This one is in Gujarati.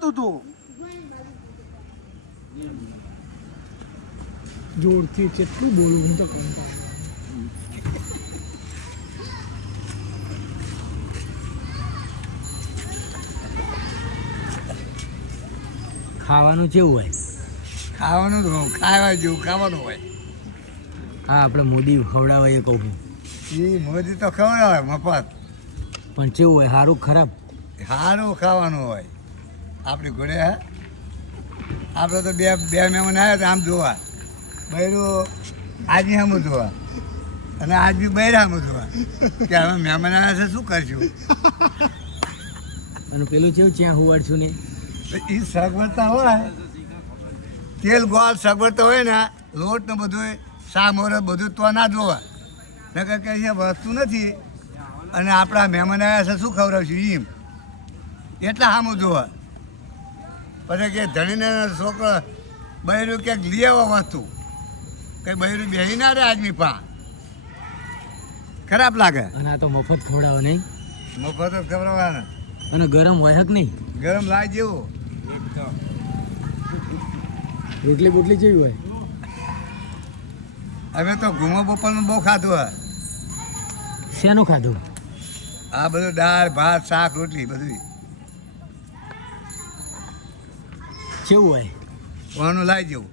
કરતું તું જોરથી કેટલું બોલવું હું તો કહું ખાવાનું કેવું હોય ખાવાનું તો ખાવા જેવું ખાવાનું હોય હા આપણે મોદી ખવડાવે એ કહું એ મોદી તો ખવડાવે મફત પણ કેવું હોય સારું ખરાબ સારું ખાવાનું હોય આપણી ઘોડે હે આપણે તો બે મહેમાન આવ્યા તો આમ જોવા બૈરું આજે આમ જોવા અને આજ બી બૈરા આમ જોવા કે હવે મહેમાન આવ્યા છે શું કરશું અને પેલું કેવું ત્યાં હુવાડશું ને એ સગવડતા હોય તેલ ગોળ સગવડતા હોય ને લોટ ને બધું શા મોરે બધું તો ના જોવા નકર કે છે વસ્તુ નથી અને આપણા મહેમાન આવ્યા છે શું ખવડાવશું એમ એટલા સામું જોવા પછી કે ધણીને છોકરો બૈરું ક્યાંક લઈ આવો વસ્તુ કંઈ બૈરું બેસી ના રહે આદમી પા ખરાબ લાગે અને આ તો મફત ખવડાવે નહીં મફત જ ખવડાવવાના અને ગરમ હોય કે નહીં ગરમ લાય જેવું રોટલી બોટલી જેવી હોય અમે તો ઘૂમો બપોરનું બહુ ખાધું હોય શેનું ખાધું આ બધું દાળ ભાત શાક રોટલી બધું કેવું હોય કોનું લાવી જેવું